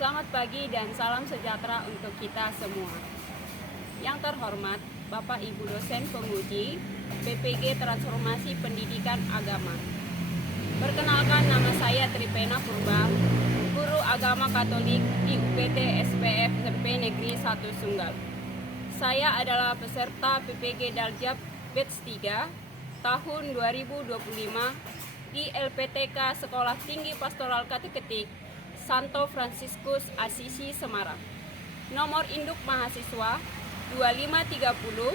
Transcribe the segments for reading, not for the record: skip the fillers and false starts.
Selamat pagi dan salam sejahtera untuk kita semua. Yang terhormat Bapak Ibu dosen penguji PPG Transformasi Pendidikan Agama. Perkenalkan, nama saya Tripena Purba, guru agama Katolik di UPT SPF SMP Negeri 1 Sunggal. Saya adalah peserta PPG Daljab Batch 3 tahun 2025 di LPTK Sekolah Tinggi Pastoral Kateketik Santo Fransiskus Asisi Semarang. Nomor induk mahasiswa 2530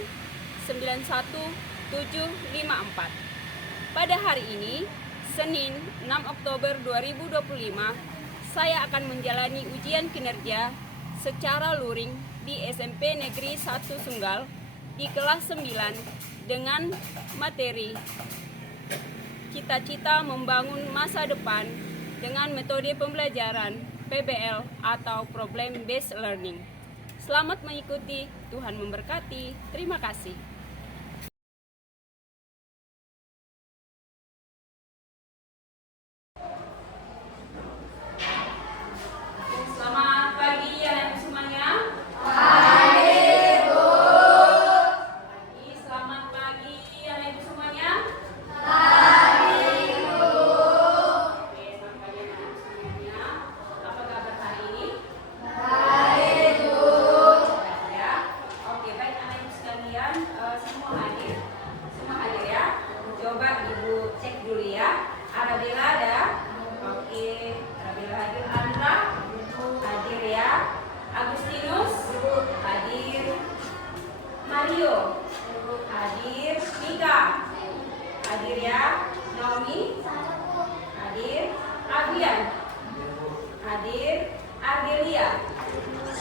91754. Pada hari ini, Senin 6 Oktober 2025, saya akan menjalani ujian kinerja secara luring di SMP Negeri 1 Sunggal di kelas 9 dengan materi Cita-cita Membangun Masa Depan dengan metode pembelajaran PBL atau Problem Based Learning. Selamat mengikuti, Tuhan memberkati. Terima kasih. Selamat pagi anak semuanya. Selamat pagi anak semuanya. Apa kabar hari ini? Oke, baik anak ibu sekalian, semua hadir ya. Coba ibu cek dulu ya. Arabella ada? Oke, Arabella hadir. Andra hadir ya. Agustinus hadir. Mario hadir. Mika hadir ya. Naomi hadir. Abian hadir. Ardelia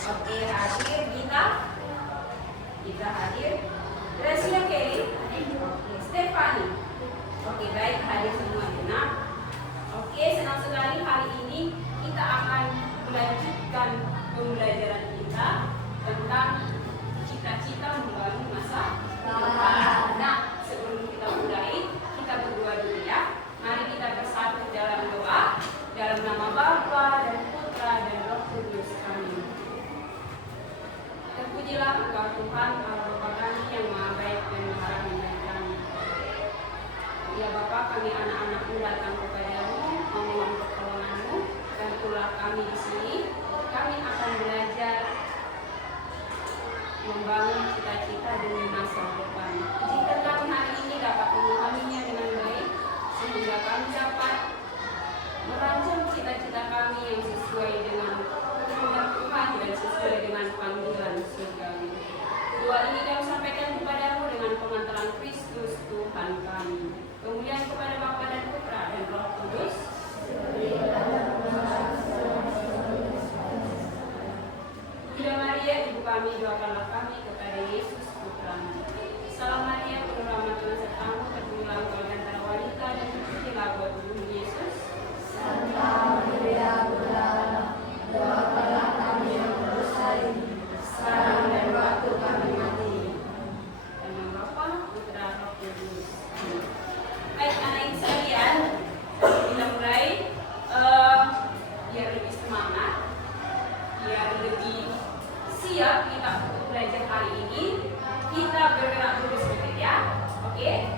oke hadir. Gita hadir. Gracia Kelly oke. Stefani oke, baik, hadir semua ya. Oke, senang sekali hari ini kita akan melanjutkan pembelajaran kita tentang cita-cita membangun masa depan. Nah, sebelum kita mulai, kita berdoa dulu ya. Mari kita bersatu dalam doa, dalam nama Bapa dan Putra dan Roh Kudus. Amin. Terpujilah Engkau Tuhan, Allah Bapa kami yang Maha Baik dan Maha Menyayangi kami. Ya Bapa, kami anak-anak-Mu datang kepadamu, memohon pertolongan-Mu, bantulah kami di sini. Kami akan belajar membangun cita-cita demi masa depan. Jika kami hari ini dapat memahaminya dengan baik, sehingga kami dapat merancang cita-cita kami yang sesuai dengan kehendak Tuhan dan sesuai dengan panggilan surgawi. Doa ini kami sampaikan kepadamu dengan pengantaran Kristus Tuhan kami. Kemuliaan kepada Bapa dan Putra dan Roh Kudus. Bunda Maria, Ibu kami, doakanlah kami kepada Yesus Putra-Mu. Salam Maria, penuh rahmat Tuhan sertamu, terpujilah engkau di antara wanita dan terpujilah buah tubuhmu Yesus. Santa Maria Bunda Allah, doakanlah kami yang berdosa ini, sekarang dan waktu kami mati. Nama Bapa, Putra, Roh Kudus. Baik anak sekalian, kita mulai. Biar lebih semangat, biar lebih siap kita untuk belajar hari ini, kita bergerak dulu sedikit ya. Oke?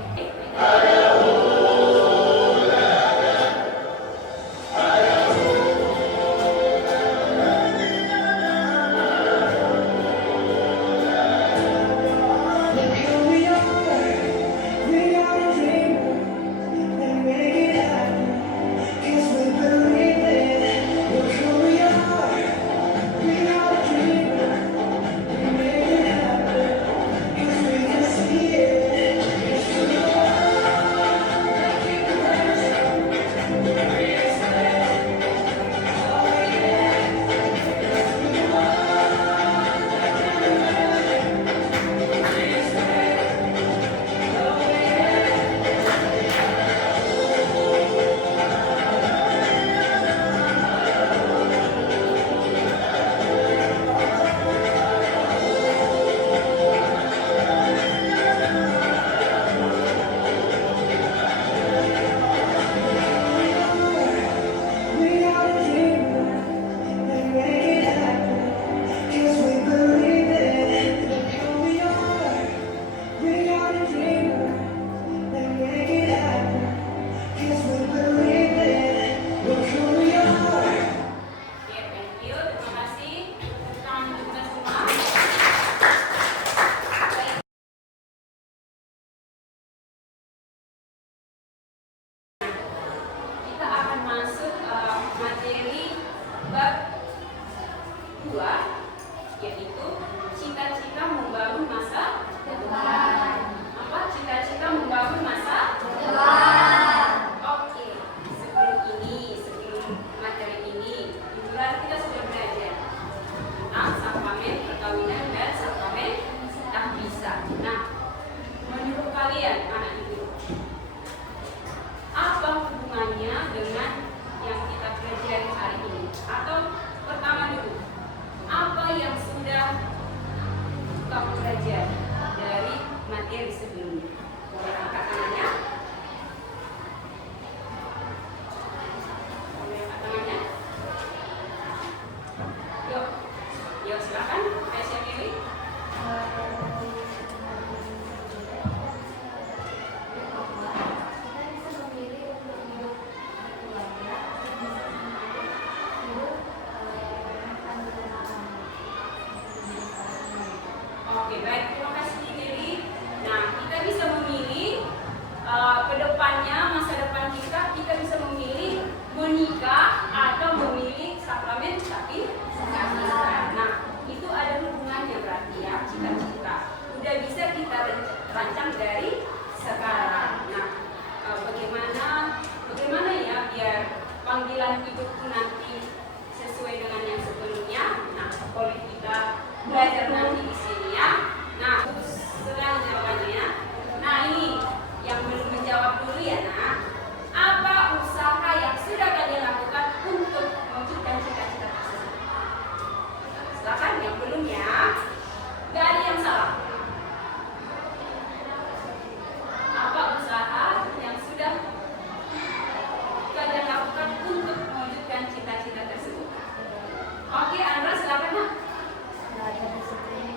materi sebelumnya. Boleh angkat tangannya? Boleh angkat tangannya? Yuk, yuk silakan. Saya pilih. Oke, baik, terima kasih Dewi. Nah, kita bisa memilih ke depannya, masa depan kita bisa memilih menikah atau memilih sakramen tapi nah, itu ada hubungannya berarti ya, cita-cita. Udah bisa kita rancang dari sekarang. Nah, bagaimana ya biar panggilan hidupku nanti sesuai dengan yang sebelumnya. Nah, boleh kita belajar nanti di sini ya. Nah, sedang jawabannya. Nah, ini yang belum menjawab dulu ya, Nak. Apa usaha yang sudah kalian lakukan untuk mewujudkan cita-cita tersebut? Silakan yang belum ya. Gak ada yang salah. Apa usaha yang sudah kalian lakukan untuk mewujudkan cita-cita tersebut? Oke, Andra silakan, Nak. Belajar disiplin,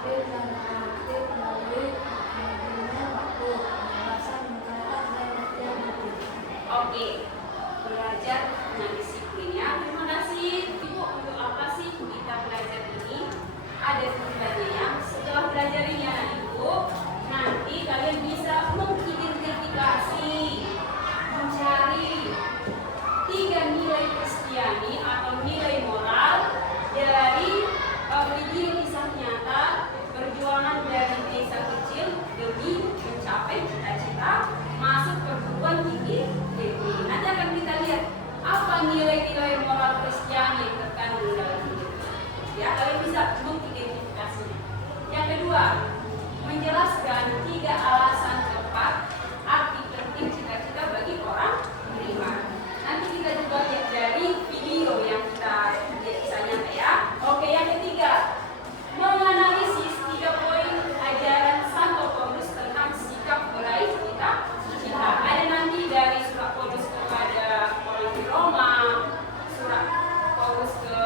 dan aktif melalui manajemen waktu, pengawasan masyarakat dan latihan rutin. Oke, belajar dengan disiplin ya. Terima kasih Ibu. Untuk apa sih kita belajar ini? Ada tujuannya ya. Setelah belajar ini anak Ibu, nanti kalian bisa mengidentifikasi, mencari 3 nilai Kristiani atau nilai moral dari video kisah nyata perjuangan dari desa kecil demi mencapai cita-cita masuk perguruan tinggi negeri. Nanti akan kita lihat apa nilai-nilai moral Kristiani yang terkandung dalam hidup. Ya, kalian bisa mengidentifikasi. Yang kedua, menjelaskan 3 alasan tepat arti penting cita-cita bagi orang beriman. Nanti kita juga lihat dari video yang kita lihat kisah nyata ya. Oke, yang ketiga, menganalisis 3 poin ajaran Santo Paulus tentang sikap meraih cita-cita. Ada nanti dari surat Paulus kepada orang di Roma, surat Paulus ke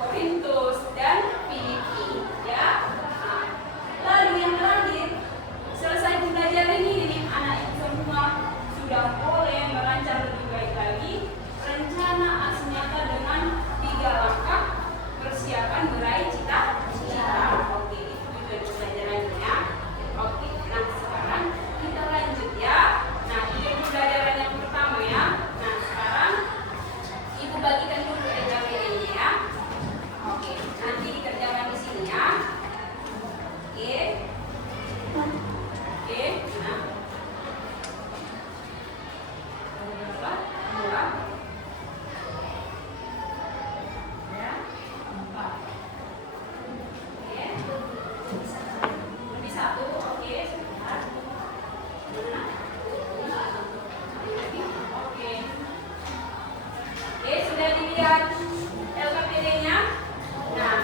Korintus dan Filipi, ya. Nah, lalu yang terakhir, selesai belajar ini anak ibu semua sudah boleh merancang lebih baik lagi rencana aksi nyata dengan 3 langkah persiapan meraih cita-cita. Oke, itu tujuan pembelajarannya. Oke, nah sekarang kita lanjut ya. Nah, itu pembelajaran yang pertama ya. Nah, sekarang ibu bagikan dulu LKPD-nya ya. Oke, nanti dikerjakan di sini ya. Oke. Oke, nah. Berapa? 2. Ya, 4. Oke. Lebih 1. Oke, sebentar. Mana? Oke. Oke, sudah dilihat LKPD-nya? Nah,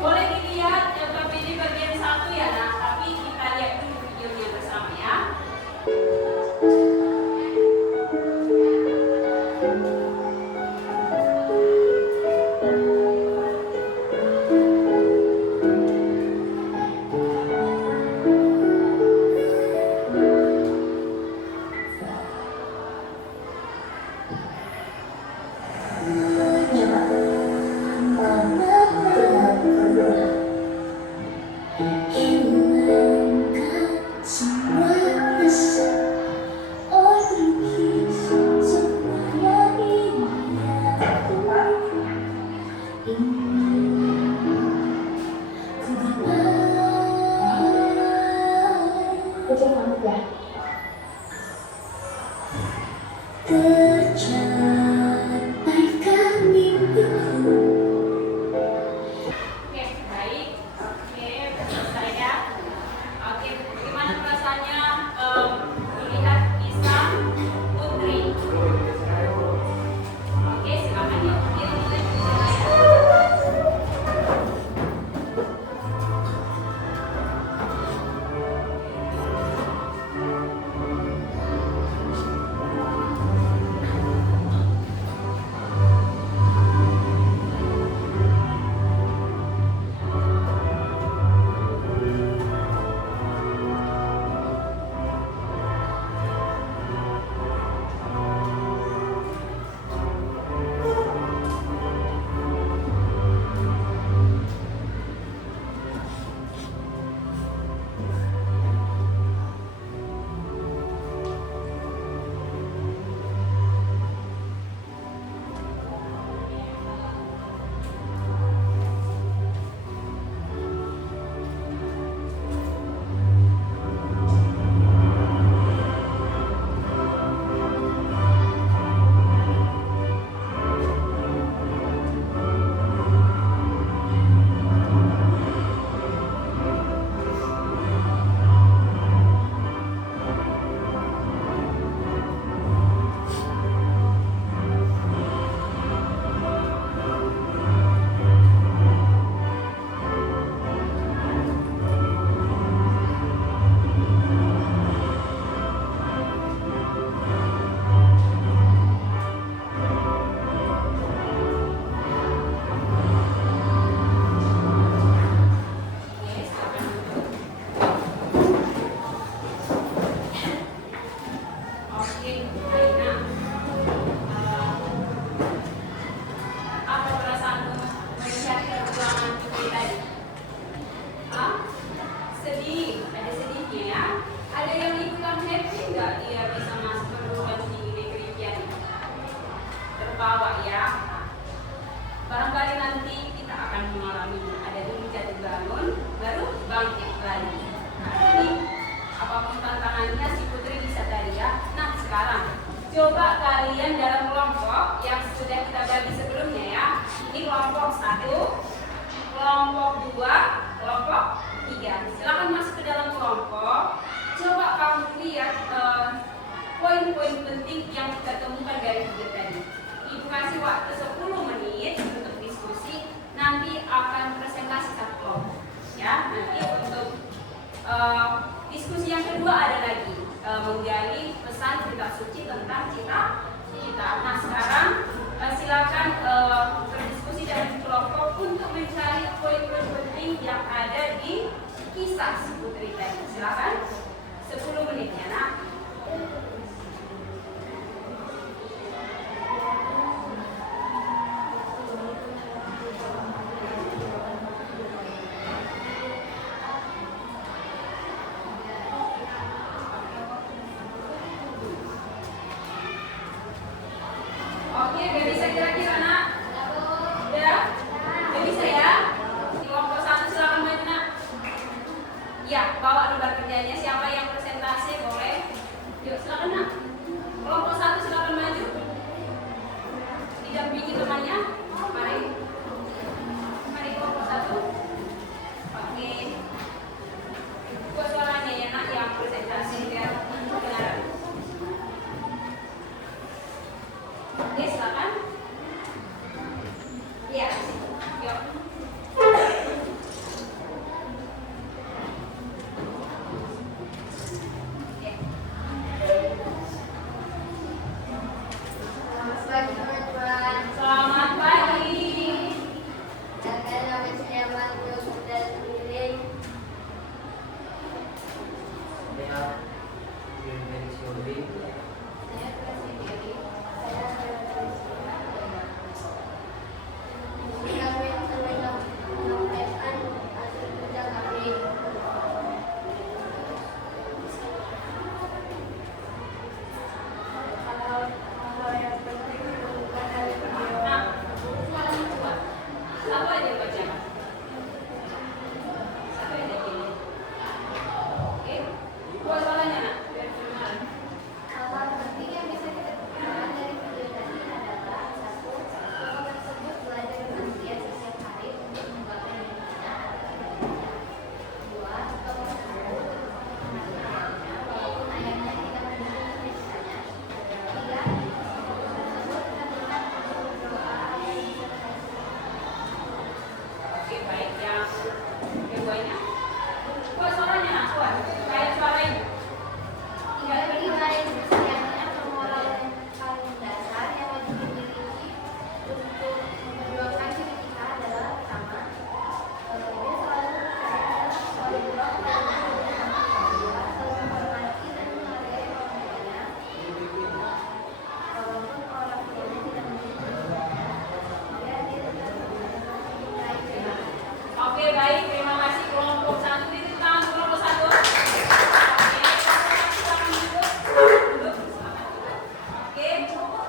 boleh dilihat LKPD bagian 1 ya, nah, tapi kita lihat dulu videonya bersama ya. Tercapaikan mimpiku. Oke, baik. Oke, selesai ya. Oke, bagaimana perasaannya melihat kisah Putri? Oke, silakan ya. Nilai ya. yang kedua ada lagi menggali pesan kitab suci tentang cita-cita. Nah sekarang silakan berdiskusi dari kelompok untuk mencari poin-poin penting yang ada di kisah si putri tadi. Silakan 10 menit ya nak. Oke, udah bisa kira-kira nak? Udah? Udah bisa ya? Kelompok 1 silakan maju nak. Ya, bawa lembar kerjanya. Siapa yang presentasi boleh. Yuk silakan nak. Kelompok 1 silakan maju. Didampingi temannya. Mari. Mari kelompok 1. Oke. Buat suaranya ya nak yang presentasi biar kedengaran. Oke, silakan. Iya, yuk. Selamat pagi teman-teman. Selamat pagi. Perkenalkan nama saya Marco Saudara Semiling. Saya Wilmer Siobi. Saya Prasidiri. Saya Prasidiri. Kami akan menyampaikan hasil kerja kami. Hal yang penting bukan dari video. Nah, coba. Satu aja baca. Satu aja gini. Oke. Buat suaranya nak. Biar kedengaran. Hal penting yang bisa kita petik dari video tadi adalah satu, tokoh tersebut belajar dengan giat setiap hari untuk mengembangkan dirinya agar lebih bijak. Dua, tokoh tersebut menghormati ayahnya walaupun ayahnya tidak mendukung cita-citanya. Tiga, tokoh tersebut terlihat untuk berdoa agar bisa berhasil. Oke, baik. Yang keduanya. Buat suaranya nak. Buat. Kayak suara ibu. Tiga, nilai Kristiani atau moral yang paling dasar yang wajib dimiliki untuk memperjuangkan diri kita adalah pertama, dia selalu percaya dalam Allah dan kedua, selalu menghormati dan menghargai orang tuanya, walaupun orang tuanya tidak mendukung. Dia tetap mencintai kita. Oke, baik. Terima kasih kelompok 1. Tepuk tangan kelompok 1. Oke, silakan duduk. Duduk. Silakan duduk. Oke,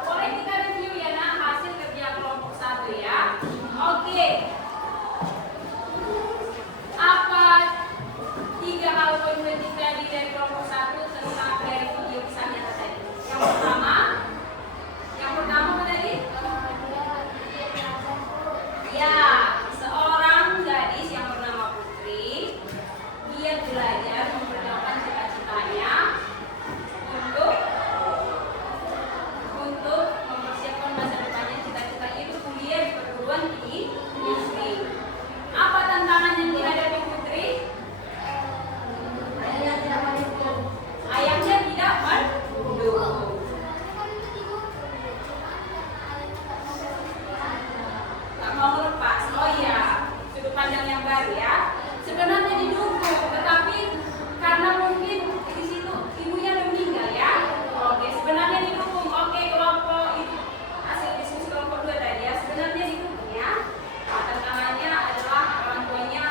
boleh kita review ya nak hasil kerja kelompok 1 ya. Oke. Apa 3 hal poin penting tadi dari kelompok 1 tentang dari video kisahnya tadi? Yang pertama apa tadi? Ya, seorang gadis yang bernama Putri, dia belajar memperjuangkan cita-citanya untuk mempersiapkan masa depannya. Cita-citanya itu kuliah di perguruan tinggi. Apa tantangan yang dihadapi Putri? Ayahnya tidak mendukung. Tak mau lepas. Oh iya, sudut pandang yang baru ya. Sebenarnya didukung, tetapi karena mungkin di situ ibunya udah meninggal ya. Oke, sebenarnya didukung. Oke, kelompok itu hasil diskusi kelompok 2 tadi ya. Sebenarnya didukung ya. Nah, tantangannya adalah orang tuanya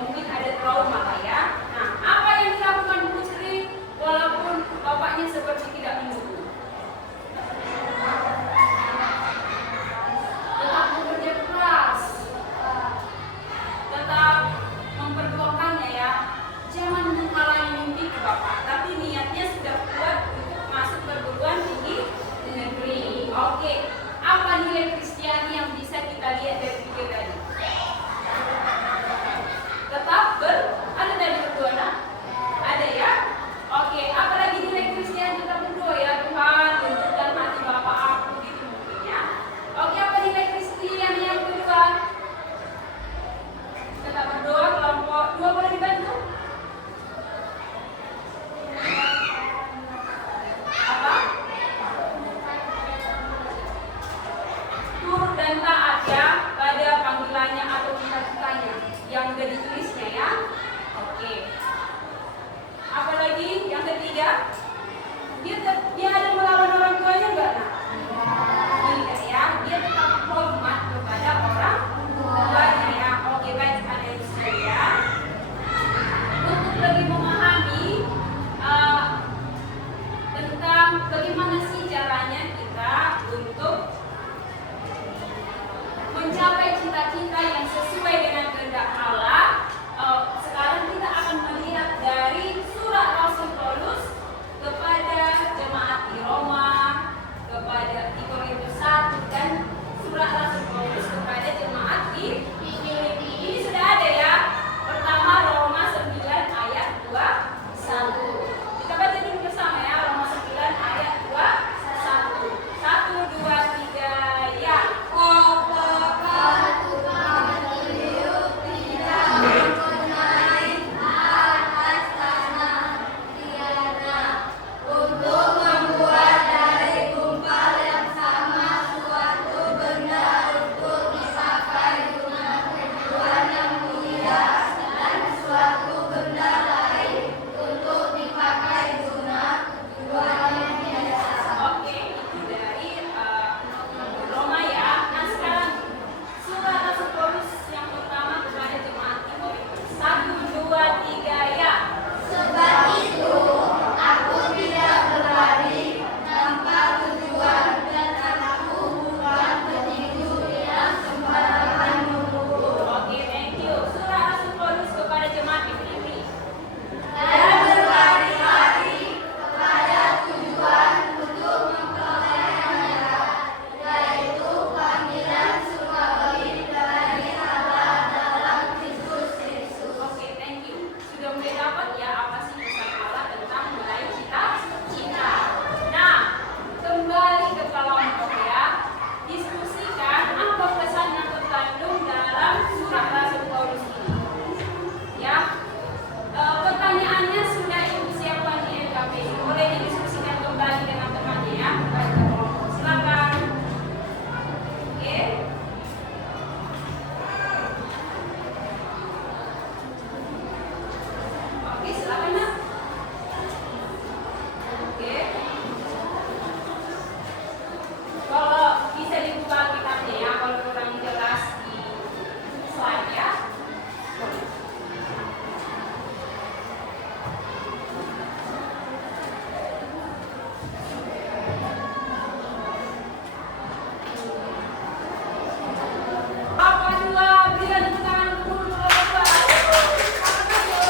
mungkin ada trauma lah ya. Nah, apa yang dilakukan Putri walaupun bapaknya seperti tidak mendukung? Tetap bekerja keras, tetap memperjuangkannya ya. Jangan menghalangi mimpi ke bapak, tapi niatnya sudah kuat untuk masuk perguruan tinggi negeri. Oke, apa nilai Kristiani yang bisa kita lihat dari video tadi? Tetap ada tadi dan suatu benda lain untuk dipakai guna tujuan yang tidak sah. Oke, itu dari Roma ya. Nah sekarang surat Rasul Paulus yang pertama kepada jemaat Timur. 1, 2, 3 ya. Sebab itu, aku tidak berlari tanpa tujuan dan aku bukan petinju yang sembarangan mengukur. Oke, thank you. Surat Rasul Paulus kepada jemaat di Filipi. Dan berlari-lari kepada tujuan untuk memperoleh hadiah, yaitu panggilan surgawi dari Allah dalam Kristus Yesus. Oke, thank you. Sudah mulai dapat ya apa sih pesan Allah tentang meraih cita-cita. Nah, kembali ke kelompok ya. Diskusikan apa pesan yang terkandung dalam surat Rasul Paulus ini. Ya, pertanyaannya sudah ibu siapkan di LKP. Boleh didiskusikan kembali dengan temannya ya. Baik ke kelompok. Silakan. Oke. Oke, silakan nak. Oke. Kalau bisa dibuka kitabnya ya, kalau kurang jelas di slide ya. Apa dua? Berikan tepuk tangan dulu berdua. Apa dua?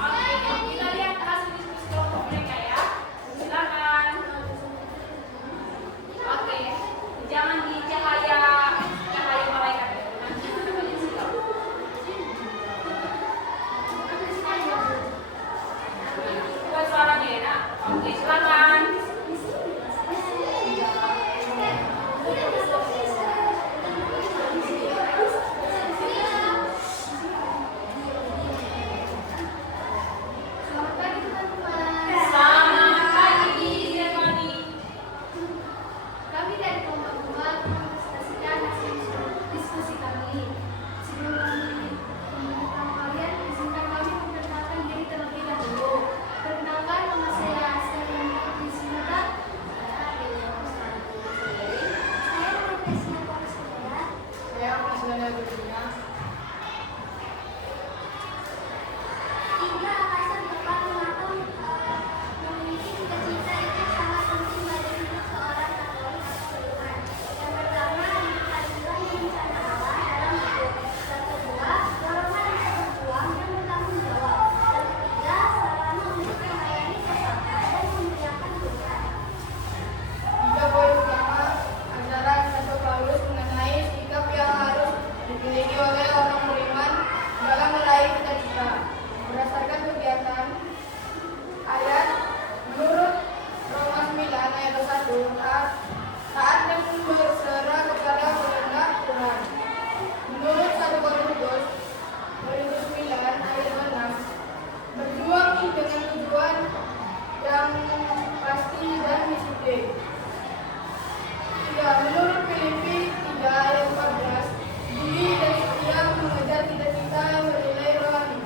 Oke, kita lihat hasil diskusi kelompok mereka ya. Silakan. Oke, jangan di cahaya malaikat. Nanti banyak silau. Buat suaranya ya, nak. Oke, silakan. Selamat pagi teman-teman. Selamat pagi, Stefani. Kami dari kelompok 2 mempresentasikan hasil diskusi kami. Sebelum kami memberitahu kalian, izinkan kami memperkenalkan diri terlebih dahulu. Perkenalkan, nama saya Stefani Sinata. Saya nama Presiden Polres Kedua. Saya Presiden Berguna. Tiga alasan Bapak mengapa memiliki cita-cita itu sangat penting bagi hidup seorang Katolik atau beriman. Yang pertama, diperhatikan rencana Allah dalam hidup. Yang kedua, dorongan untuk berjuang dan bertanggung jawab. Yang ketiga, sarana untuk melayani sesama dan memuliakan Tuhan. Tiga poin utama ajaran Rasul Paulus mengenai sikap yang harus dimiliki oleh orang beriman dalam meraih cita-cita. Berdasarkan kegiatan ayat menurut Roma 9 ayat 1, taat dan berserah kepada kehendak Tuhan. Menurut 1 Korintus 9 ayat 6, berjuang dengan tujuan yang pasti dan disiplin. 3. Menurut Filipi 3 ayat 14, jeli dan setia mengejar cita-cita yang bernilai rohani.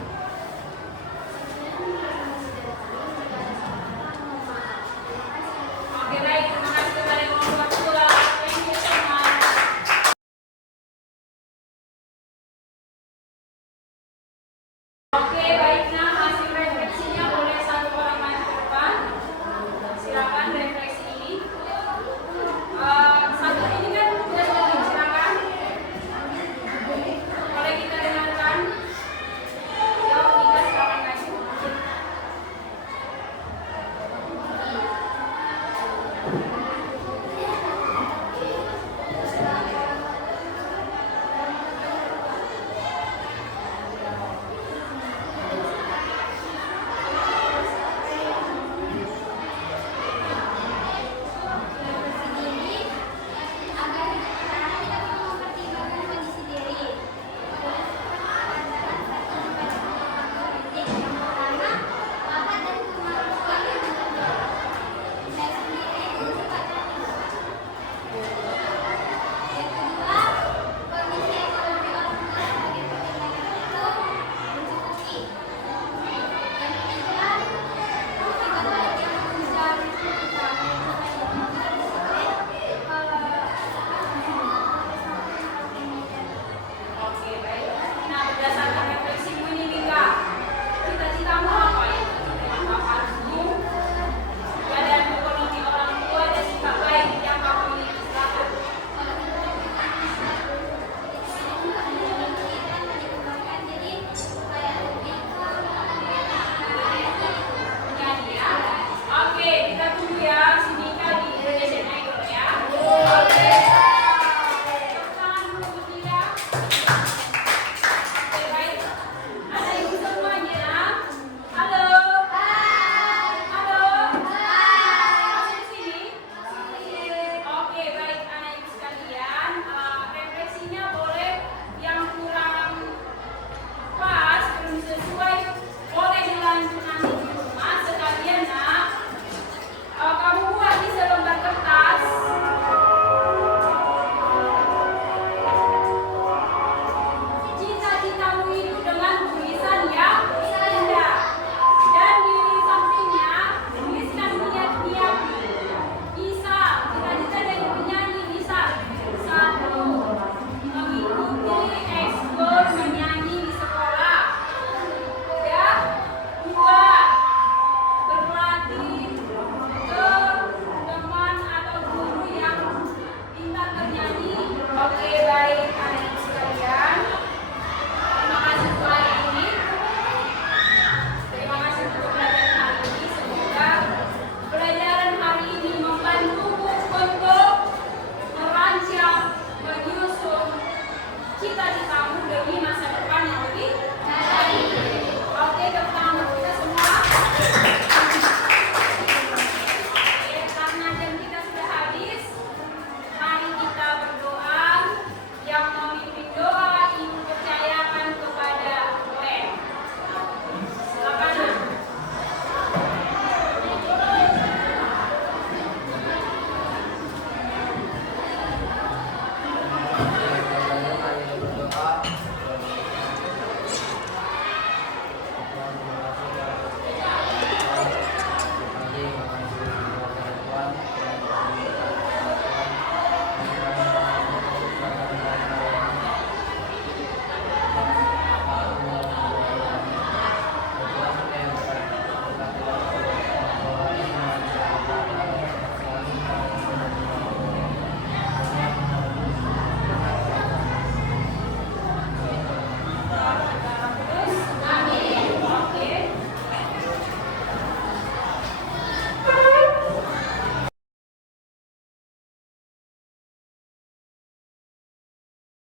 Oke, baik. Terima kasih kepada kelompok 2. Thank you so much. Oke, baik. Nah,